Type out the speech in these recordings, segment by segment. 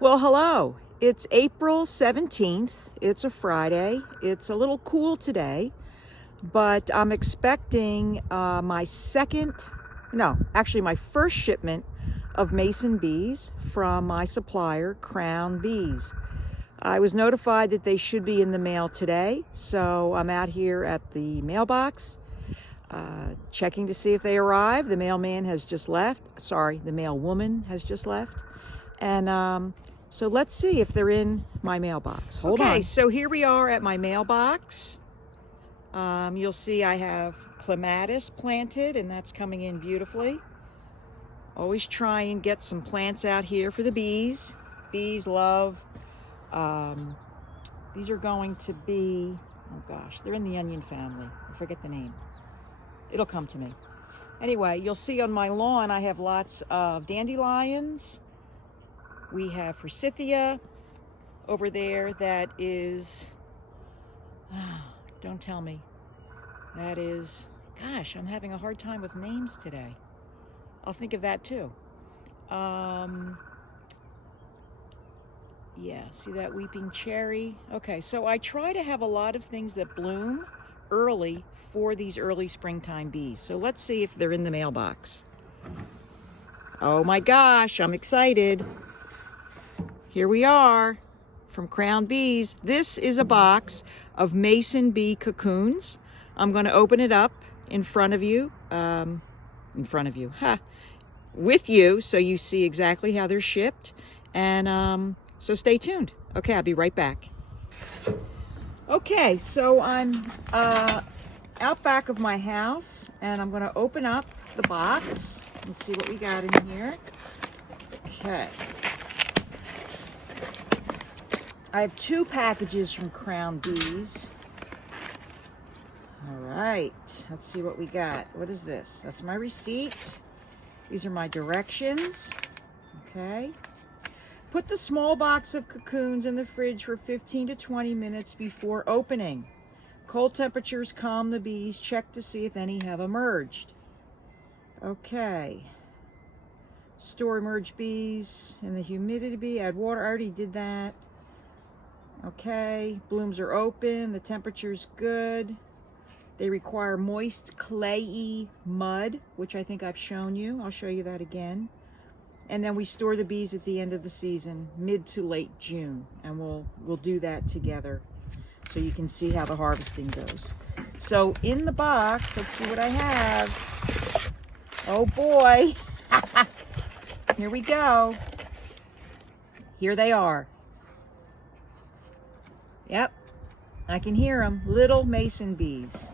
Well, hello. It's April 17th. It's a Friday. It's a little cool today, but I'm expecting my first shipment of mason bees from my supplier, Crown Bees. I was notified that they should be in the mail today, so I'm out here at the mailbox checking to see if they arrive. The mailman has just left. Sorry, the mailwoman has just left. And so let's see if they're in my mailbox. Hold on. Okay, so here we are at my mailbox. You'll see I have clematis planted, and that's coming in beautifully. Always try and get some plants out here for the bees. Bees love, these are going to be, oh gosh, they're in the onion family. I forget the name. It'll come to me. Anyway, you'll see on my lawn I have lots of dandelions. We have forsythia over there that is, don't tell me, that is, gosh, I'm having a hard time with names today. I'll think of that too. Yeah, see that weeping cherry? Okay, so I try to have a lot of things that bloom early for these early springtime bees. So let's see if they're in the mailbox. Oh my gosh, I'm excited. Here we are from Crown Bees. This is a box of mason bee cocoons. I'm going to open it up in front of you, with you, so you see exactly how they're shipped. And so stay tuned. Okay, I'll be right back. Okay, so I'm out back of my house, and I'm going to open up the box and see what we got in here. Okay. I have 2 packages from Crown Bees. All right, let's see what we got. What is this? That's my receipt. These are my directions. Okay. Put the small box of cocoons in the fridge for 15 to 20 minutes before opening. Cold temperatures calm the bees. Check to see if any have emerged. Okay. Store emerged bees in the humidity bee. Add water. I already did that. Okay, blooms are open, the temperature's good. They require moist, clayey mud, which I think I've shown you. I'll show you that again. And then we store the bees at the end of the season, mid to late June, and we'll do that together so you can see how the harvesting goes. So in the box, let's see what I have. Oh boy. Here we go. Here they are. Yep, I can hear them, little mason bees.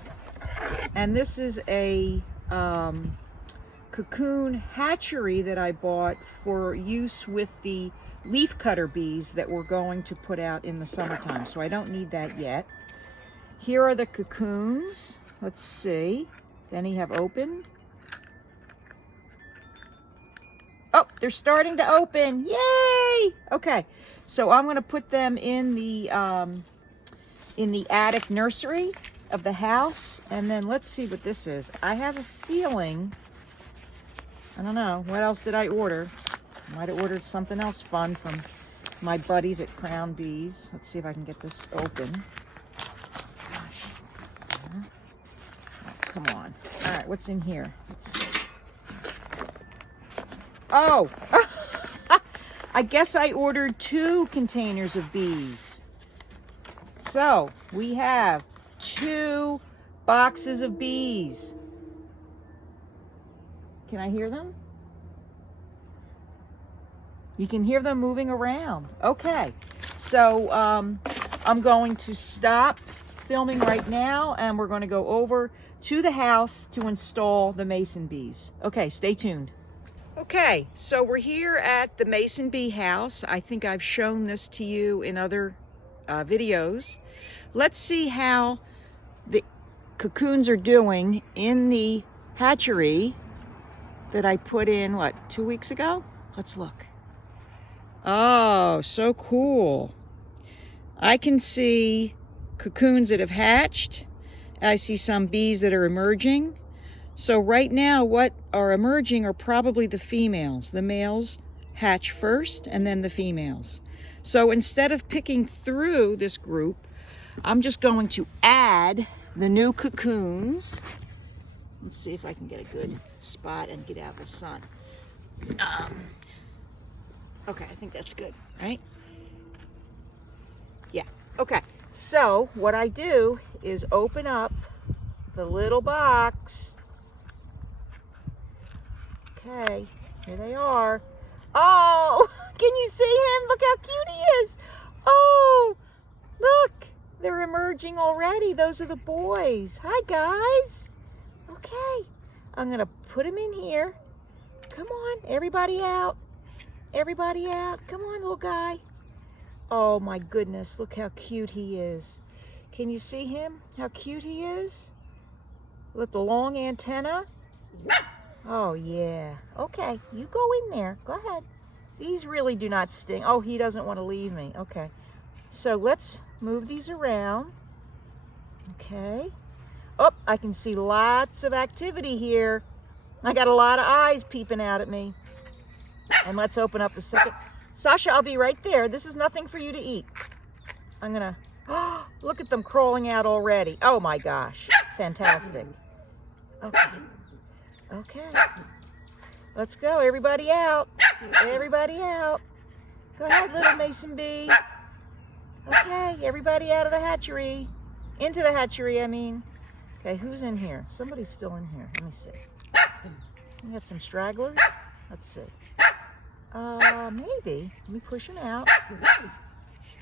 And this is a cocoon hatchery that I bought for use with the leaf cutter bees that we're going to put out in the summertime. So I don't need that yet. Here are the cocoons. Let's see. If any have opened. Oh, they're starting to open. Yay! Okay, so I'm going to put them in the attic nursery of the house, and then let's see what this is. I have a feeling, I don't know, what else did I order? I might have ordered something else fun from my buddies at Crown Bees. Let's see if I can get this open. Gosh. Oh, come on. All right, what's in here? Let's see. Oh, I guess I ordered 2 containers of bees. So we have 2 boxes of bees. Can I hear them? You can hear them moving around. Okay, so I'm going to stop filming right now, and we're going to go over to the house to install the mason bees. Okay, stay tuned. Okay, so we're here at the mason bee house. I think I've shown this to you in other videos. Let's see how the cocoons are doing in the hatchery that I put in, 2 weeks ago? Let's look. Oh, so cool. I can see cocoons that have hatched. I see some bees that are emerging. So right now, what are emerging are probably the females. The males hatch first and then the females. So instead of picking through this group, I'm just going to add the new cocoons. Let's see if I can get a good spot and get out of the sun. Okay, I think that's good, right? Yeah, okay. So what I do is open up the little box. Okay, here they are. Oh, can you see him? Look how cute he is. Oh, look, they're emerging already. Those are the boys. Hi, guys. Okay, I'm gonna put him in here. Come on, everybody out. Everybody out. Come on, little guy. Oh my goodness, look how cute he is. Can you see him? How cute he is? With the long antenna. Oh yeah. Okay, you go in there. Go ahead. These really do not sting. Oh, he doesn't want to leave me. Okay. So let's move these around. Okay. Oh, I can see lots of activity here. I got a lot of eyes peeping out at me. And let's open up the second. Sasha, I'll be right there. This is nothing for you to eat. I'm gonna, oh, look at them crawling out already. Oh my gosh, fantastic. Okay, okay. Let's go, everybody out. Everybody out. Go ahead, little mason bee. Okay, everybody out of the hatchery. Into the hatchery, I mean. Okay, who's in here? Somebody's still in here. Let me see. We got some stragglers. Let's see. Maybe. Let me push him out.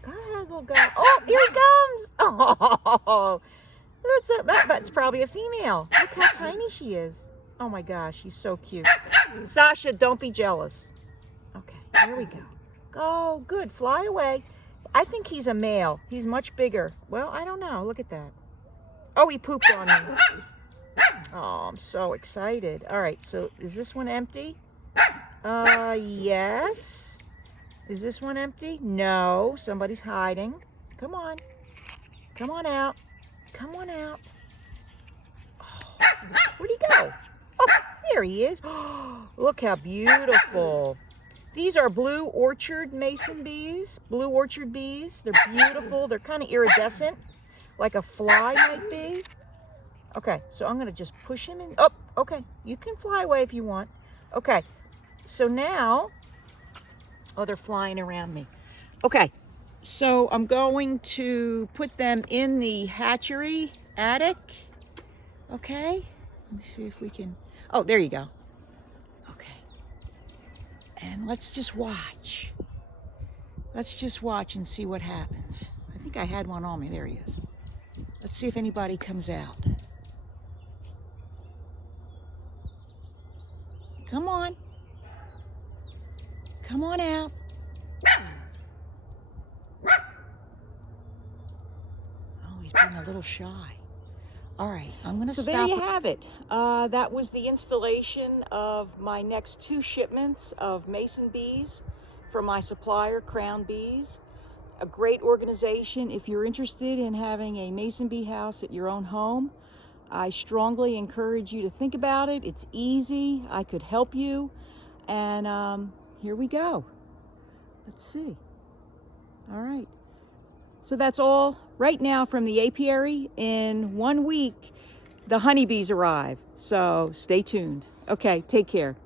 Go ahead, little guy. Oh, here he comes. Oh, that's probably a female. Look how tiny she is. Oh my gosh, she's so cute. Sasha, don't be jealous. Okay, here we go. Go, good, fly away. I think he's a male. He's much bigger. Well, I don't know. Look at that. Oh, he pooped on me. Oh, I'm so excited. All right, so is this one empty? Yes. Is this one empty? No, somebody's hiding. Come on. Come on out. Come on out. Oh, where'd he go? Oh, there he is. Oh, look how beautiful. These are blue orchard mason bees, blue orchard bees. They're beautiful. They're kind of iridescent, like a fly might be. Okay, so I'm going to just push him in. Oh, okay. You can fly away if you want. Okay, so now, oh, they're flying around me. Okay, so I'm going to put them in the hatchery attic. Okay, let me see if we can. Oh, there you go. Okay, and let's just watch. Let's just watch and see what happens. I think I had one on me. There he is. Let's see if anybody comes out. Come on. Come on out. Oh, he's being a little shy. All right, I'm going to stop. So there you have it. That was the installation of my next 2 shipments of mason bees from my supplier, Crown Bees. A great organization. If you're interested in having a mason bee house at your own home, I strongly encourage you to think about it. It's easy. I could help you. And here we go. Let's see. All right. So that's all right now from the apiary. In 1 week, the honeybees arrive. So stay tuned. Okay, take care.